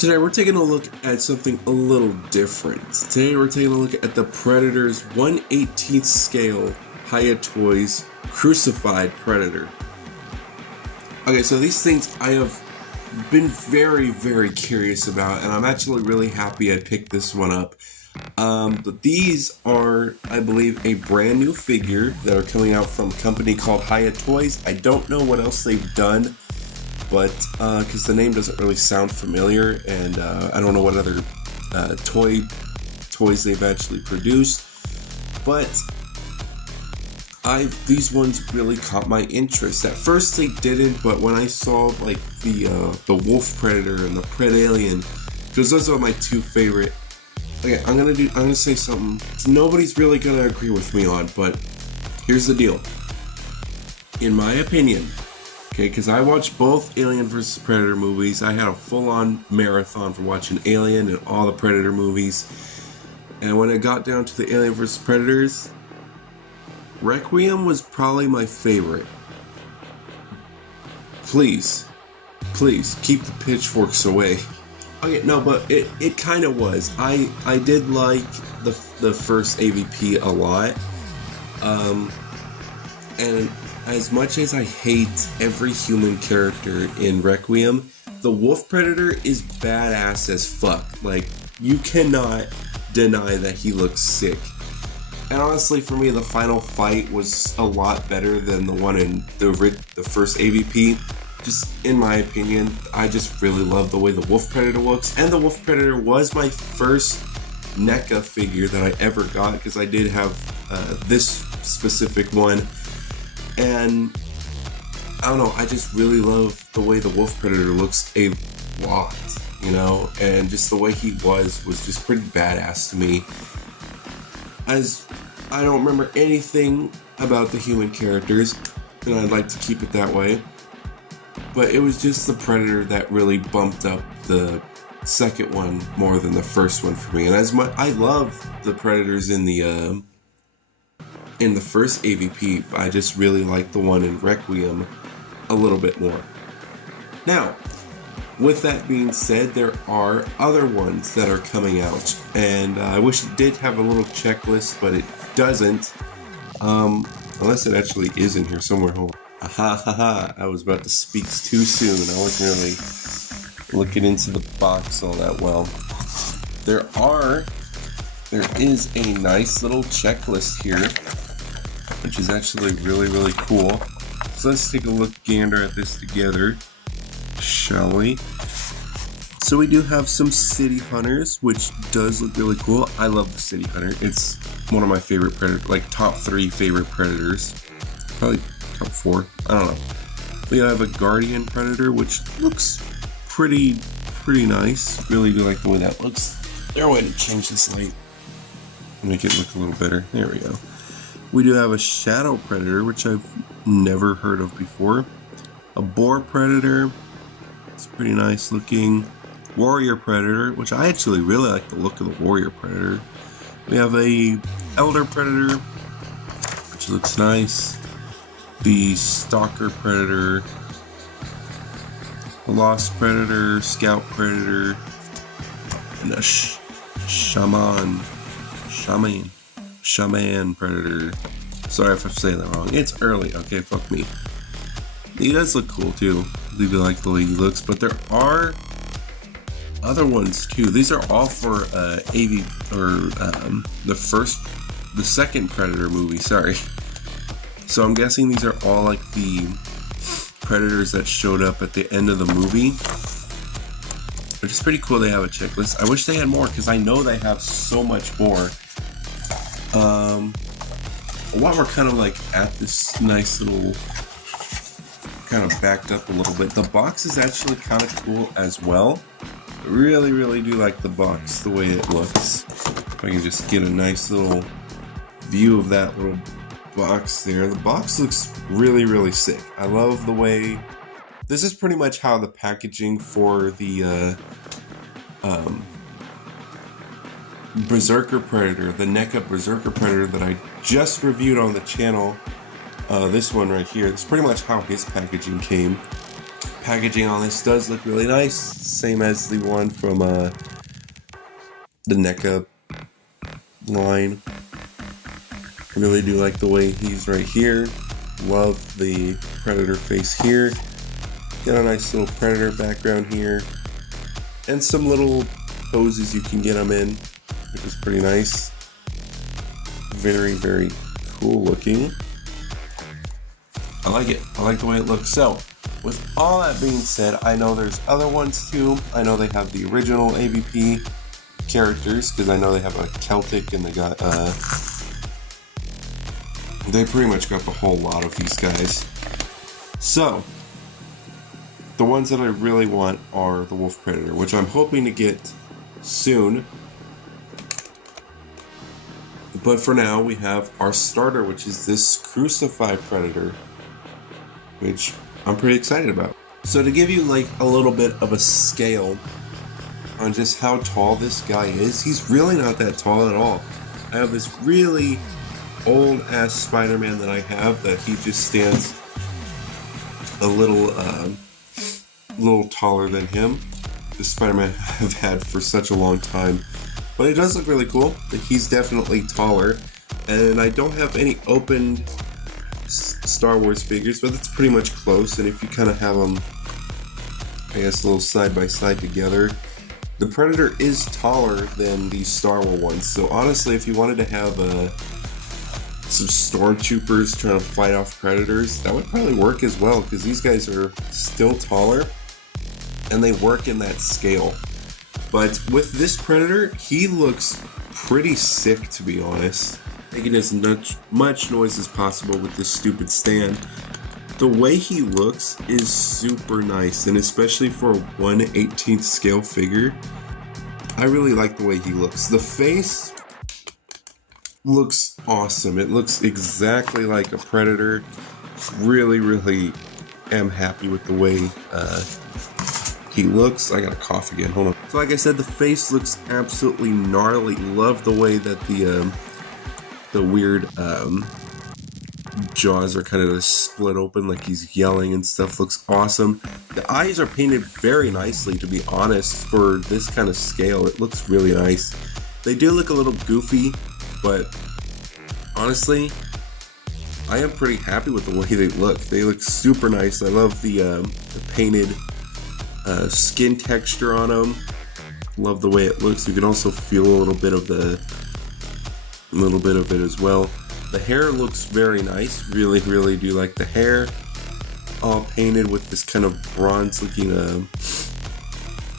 Today we're taking a look at something a little different. Today we're taking a look at the Predator's 1/18th scale Hiya Toys Crucified Predator. Okay, so these things I have been very curious about, and I'm actually really happy I picked this one up. But these are, I believe, a brand new figure that are coming out from a company called Hiya Toys. I don't know what else they've done, but because the name doesn't really sound familiar, and I don't know what other toys they've actually produced, but these ones really caught my interest. At first they didn't, but when I saw like the Wolf Predator and the Pred Alien, because those are my two favorite. Okay, I'm gonna say something nobody's really gonna agree with me on, but here's the deal. In my opinion, okay, because I watched both Alien vs. Predator movies. I had a full-on marathon for watching Alien and all the Predator movies. And when it got down to the Alien vs. Predators, Requiem was probably my favorite. Please, keep the pitchforks away. Okay, no, but it kind of was. I did like the first AVP a lot. And as much as I hate every human character in Requiem, the Wolf Predator is badass as fuck. Like, you cannot deny that he looks sick. And honestly, for me, the final fight was a lot better than the one in the first AVP. Just in my opinion, I just really love the way the Wolf Predator looks. And the Wolf Predator was my first NECA figure that I ever got, because I did have this specific one. And I don't know, I just really love the way the Wolf Predator looks a lot, you know, and just the way he was just pretty badass to me. As I don't remember anything about the human characters, and I'd like to keep it that way, but it was just the Predator that really bumped up the second one more than the first one for me. And as much I love the Predators in the first AVP, I just really like the one in Requiem a little bit more. Now, with that being said, there are other ones that are coming out, and I wish it did have a little checklist, but it doesn't, unless it actually is in here somewhere. Hold on. Aha, I was about to speak too soon. I wasn't really looking into the box all that well. There is a nice little checklist here, which is actually really cool. So let's take a gander at this together, shall we? So we do have some City Hunters, which does look really cool. I love the City Hunter. It's one of my favorite Predators, like top 3 favorite Predators. Probably top 4, I don't know. We have a Guardian Predator, which looks pretty nice. Really do like the way that looks. There, I to change this light, make it look a little better. There we go. We do have a Shadow Predator, which I've never heard of before. A Boar Predator, it's pretty nice looking. Warrior Predator, which I actually really like the look of the Warrior Predator. We have a Elder Predator, which looks nice. The Stalker Predator, the Lost Predator, Scout Predator, and a Shaman Predator. Sorry if I'm saying that wrong. It's early. Okay, fuck me. He does look cool too. I do like the way he looks, but there are other ones too. These are all for the second Predator movie. Sorry. So I'm guessing these are all like the Predators that showed up at the end of the movie. Which is pretty cool. They have a checklist. I wish they had more, because I know they have so much more. While we're kind of like at this nice little, kind of backed up a little bit, the box is actually kind of cool as well. I really do like the box, the way it looks. If I can just get a nice little view of that little box there. The box looks really sick. I love the way, this is pretty much how the packaging for the Berserker Predator, the NECA Berserker Predator that I just reviewed on the channel, this one right here, it's pretty much how his packaging came. packaging on this does look really nice, same as the one from the NECA line. I really do like the way he's right here. Love the Predator face here. Got a nice little Predator background here. And some little poses you can get them in, which is pretty nice. Very, very cool looking. I like it. I like the way it looks. So, with all that being said, I know there's other ones too. I know they have the original AVP characters, because I know they have a Celtic and they got, they pretty much got the whole lot of these guys. So, the ones that I really want are the Wolf Predator, which I'm hoping to get soon. But for now, we have our starter, which is this Crucified Predator, which I'm pretty excited about. So to give you like a little bit of a scale on just how tall this guy is, he's really not that tall at all. I have this really old ass Spider-Man that I have that he just stands a little taller than him. The Spider-Man I've had for such a long time. But it does look really cool. He's definitely taller. And I don't have any opened Star Wars figures, but it's pretty much close. And if you kind of have them, I guess, a little side by side together, the Predator is taller than the Star Wars ones. So honestly, if you wanted to have some stormtroopers trying to fight off Predators, that would probably work as well, because these guys are still taller and they work in that scale. But with this Predator, he looks pretty sick, to be honest. Making as much noise as possible with this stupid stand. The way he looks is super nice, and especially for a 1/18th scale figure, I really like the way he looks. The face looks awesome. It looks exactly like a Predator. Really, really am happy with the way he looks. I gotta cough again, hold on. So like I said, the face looks absolutely gnarly. Love the way that the weird jaws are kind of split open like he's yelling and stuff. Looks awesome. The eyes are painted very nicely, to be honest. For this kind of scale, it looks really nice. They do look a little goofy, but honestly, I am pretty happy with the way they look. They look super nice. I love the painted skin texture on them. Love the way it looks. You can also feel a little bit of it as well. The hair looks very nice. Really, really do like the hair. All painted with this kind of bronze looking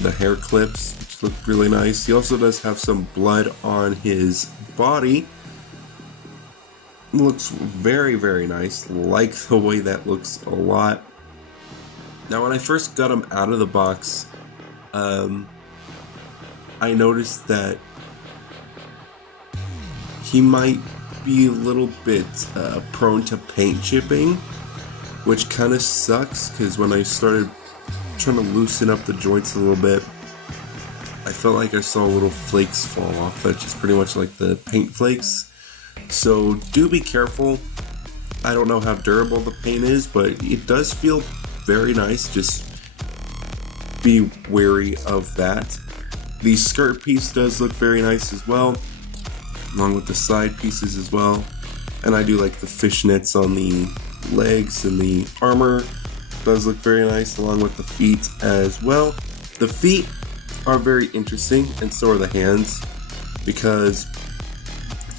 the hair clips, which look really nice. He also does have some blood on his body. Looks very, very nice. Like the way that looks a lot. Now, when I first got him out of the box, I noticed that he might be a little bit prone to paint chipping, which kind of sucks, because when I started trying to loosen up the joints a little bit, I felt like I saw little flakes fall off. That's just pretty much like the paint flakes. So do be careful. I don't know how durable the paint is, but it does feel very nice. Just be wary of that. The skirt piece does look very nice as well, along with the side pieces as well. And I do like the fishnets on the legs, and the armor does look very nice, along with the feet as well. The feet are very interesting, and so are the hands, because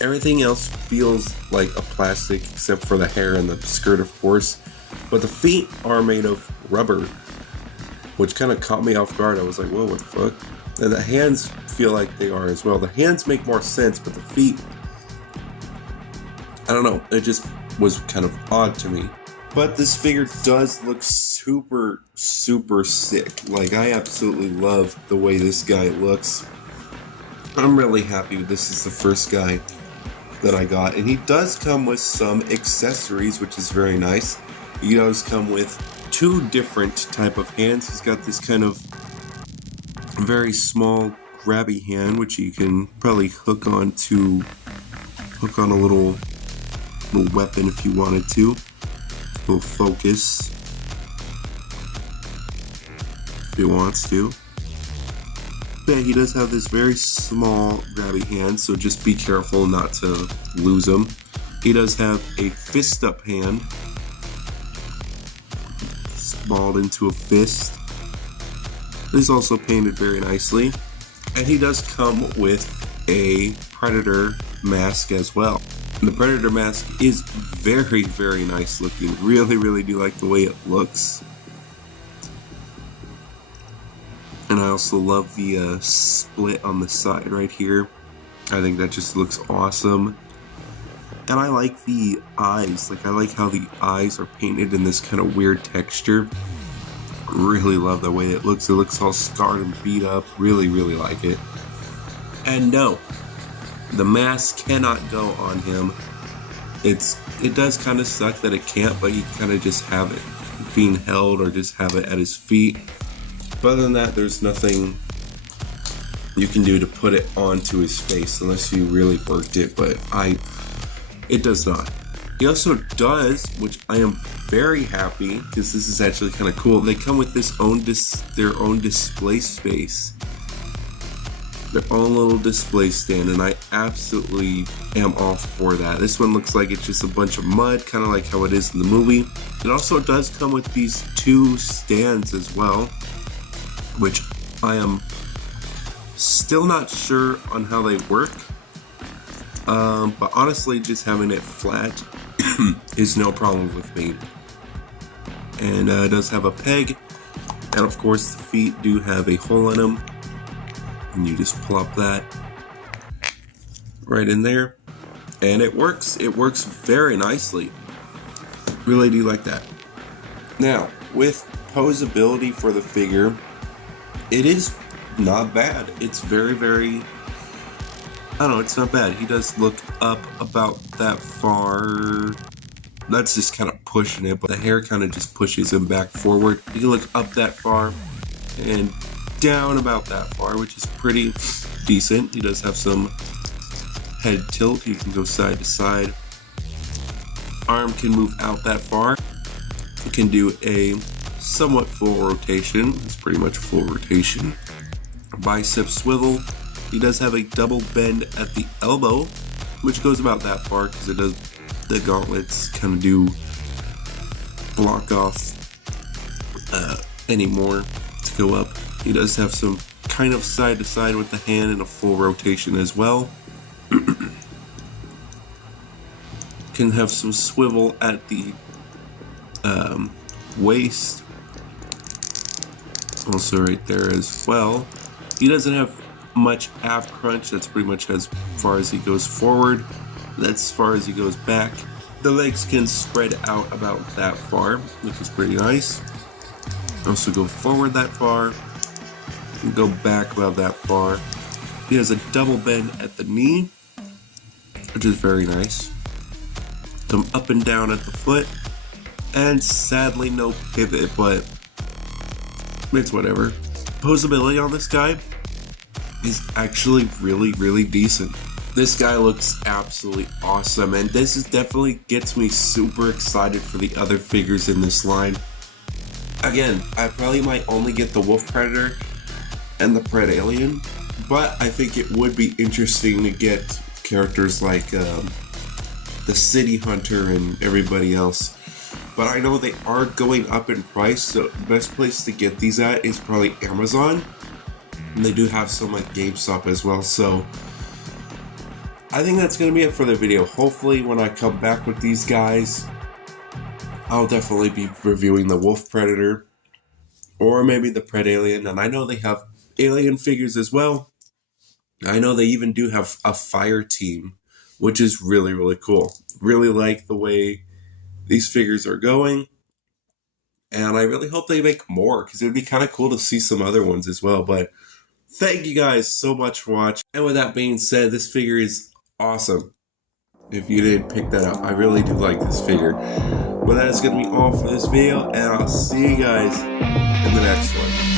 everything else feels like a plastic except for the hair and the skirt, of course. But the feet are made of rubber, which kind of caught me off guard. I was like, whoa, what the fuck? And the hands feel like they are as well. The hands make more sense, but the feet, I don't know. It just was kind of odd to me. But this figure does look super, super sick. Like, I absolutely love the way this guy looks. I'm really happy with this. Is the first guy that I got. And he does come with some accessories, which is very nice. He does come with two different type of hands. He's got this kind of very small grabby hand, which you can probably hook on a little weapon if you wanted to. A little focus. he wants to. Yeah, he does have this very small grabby hand, so just be careful not to lose him. He does have a fist up hand, balled into a fist. This is also painted very nicely, and he does come with a Predator mask as well. And the Predator mask is very, very nice looking. Really do like the way it looks. And I also love the split on the side right here. I think that just looks awesome. And I like the eyes. Like, I like how the eyes are painted in this kind of weird texture. Really love the way it looks. It looks all scarred and beat up. Really like it. And no, the mask cannot go on him. It does kind of suck that it can't, but you kind of just have it being held or just have it at his feet. But other than that, there's nothing you can do to put it onto his face unless you really worked it, but it does not. He also does, which I am very happy, because this is actually kind of cool, they come with their own display space. Their own little display stand, and I absolutely am all for that. This one looks like it's just a bunch of mud, kind of like how it is in the movie. It also does come with these two stands as well, which I am still not sure on how they work. But honestly, just having it flat is no problem with me. And it does have a peg, and of course the feet do have a hole in them, and you just plop that right in there, and it works very nicely. Really do like that. Now, with posability for the figure, it is not bad. It's very, I don't know, it's not bad. He does look up about that far. That's just kind of pushing it, but the hair kind of just pushes him back forward. He can look up that far and down about that far, which is pretty decent. He does have some head tilt. He can go side to side. Arm can move out that far. He can do a somewhat full rotation. It's pretty much full rotation. Bicep swivel. He does have a double bend at the elbow, which goes about that far because it does. The gauntlets kind of do block off any more to go up. He does have some kind of side to side with the hand and a full rotation as well. Can have some swivel at the waist, also right there as well. He doesn't have much ab crunch. That's pretty much as far as he goes forward. That's as far as he goes back. The legs can spread out about that far, which is pretty nice. Also go forward that far and go back about that far. He has a double bend at the knee, which is very nice. Come up and down at the foot, and sadly no pivot, but it's whatever. Posability on this guy is actually really decent. This guy looks absolutely awesome, and this is definitely gets me super excited for the other figures in this line. Again, I probably might only get the Wolf Predator and the Pred Alien, but I think it would be interesting to get characters like the City Hunter and everybody else. But I know they are going up in price, so the best place to get these at is probably Amazon. And they do have some like GameStop as well, so I think that's going to be it for the video. Hopefully when I come back with these guys, I'll definitely be reviewing the Wolf Predator or maybe the Pred Alien. And I know they have alien figures as well. I know they even do have a fire team, which is really cool. Really like the way these figures are going. And I really hope they make more, because it would be kind of cool to see some other ones as well. But thank you guys so much for watching. And with that being said, this figure is awesome. If you didn't pick that up, I really do like this figure. But that is going to be all for this video, and I'll see you guys in the next one.